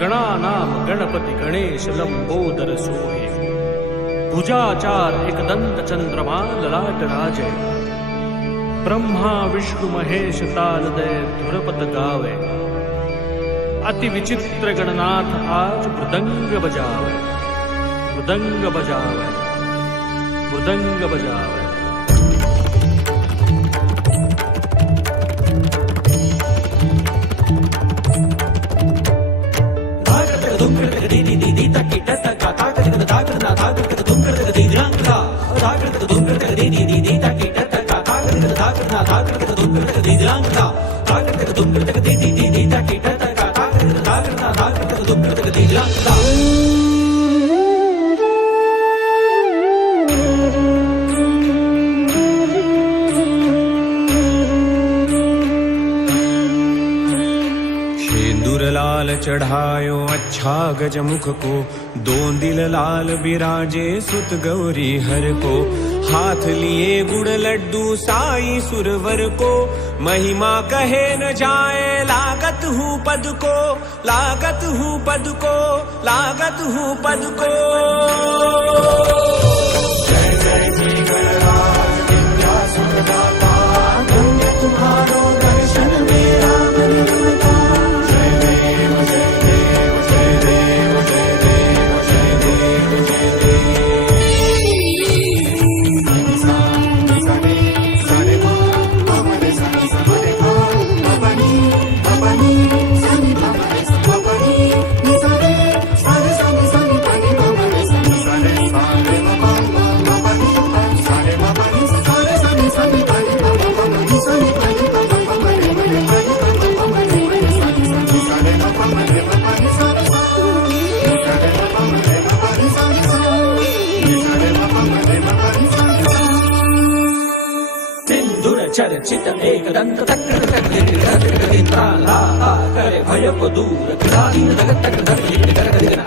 गणानाम गणपति गणेश लंबोदर सोहे भुजाचार एकदंत चंद्रमा ललाट राजे ब्रह्मा विष्णु महेश तालदय धुरपत गावे अति विचित्र गणनाथ आज मृदंग बजावे मृदंग बजावे मृदंग बजावे। लाल चढ़ायो अच्छा गजमुख को, दोंदिल लाल बिराजे सुत गौरी हर को। हाथ लिए गुड़ लड्डू साई सुरवर को, महिमा कहे न जाए लागत हूँ पद को, लागत हूँ पद को, लागत हूँ पद को। जय जय श्री गणराज विद्या सुखदाता, धन्य तुम्हारो दर्शन मेरा मन रमता। चर्चित एक दंत करे भय को दूर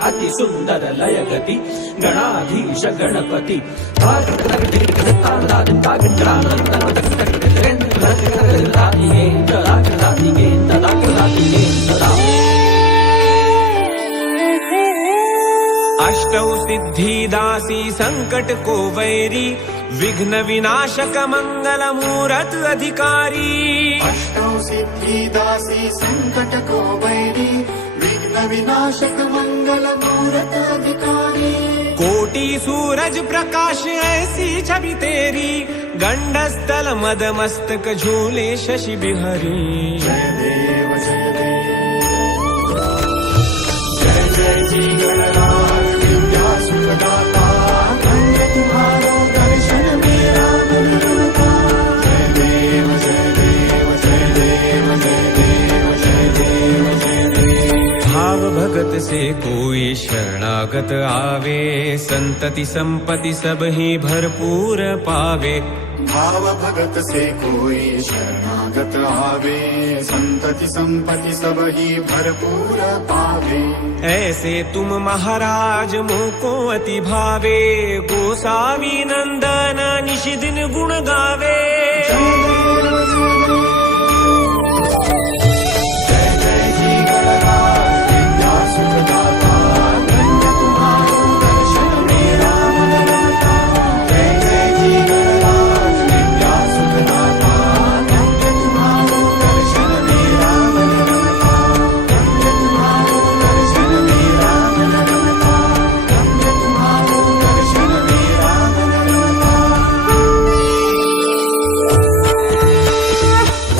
अति सुंदर लय गति गणाधीश गणपति अष्टौ सिद्धि दासी संकट को वैरी, विघ्न विनाशक मंगल मूरत अधिकारी। अष्टौ सिद्धि दासी संकट को वैरी, विघ्न विनाशक मंगल मूरत अधिकारी। कोटि सूरज प्रकाश ऐसी छवि तेरी, गंडस्थल मद मस्तक झूले शशि बिहारी। जय देव जय देव जय जय जी गणराज विद्या सुखदाता, धन्य तुम्हारो दर्शन मेरा मन रमता। जय देव जय देव जय देव जय देव जय देव जय देव। भाव भगत से कोई शरणागत आवे, संतति संपत्ति सब ही भरपूर पावे। भाव भगत से कोई शरणागत आवे, संतति संपत्ति सब ही भरपूर पावे। ऐसे तुम महाराज मोको अति भावे, गोसावी नंदन निश दिन गुण गावे। जय जय जी गणराज विद्या सुखदाता, धन्य तुम्हारो दर्शन मेरा मन रमता। जय जय जी गणराज विद्या सुखदाता, धन्य तुम्हारो दर्शन मेरा मन रमता। धन्य तुम्हारो दर्शन मेरा मन रमता। धन्य तुम्हारो दर्शन मेरा मन रमता।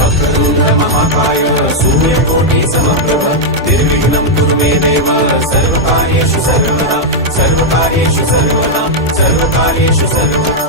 वक्रतुंड महाकाय सूर्यकोटि समप्रभ, निर्विघ्नं कुरु मे देव सर्वकार्येषु सर्वदा, सर्वकार्येषु सर्वदा, सर्वकार्येषु सर्वदा।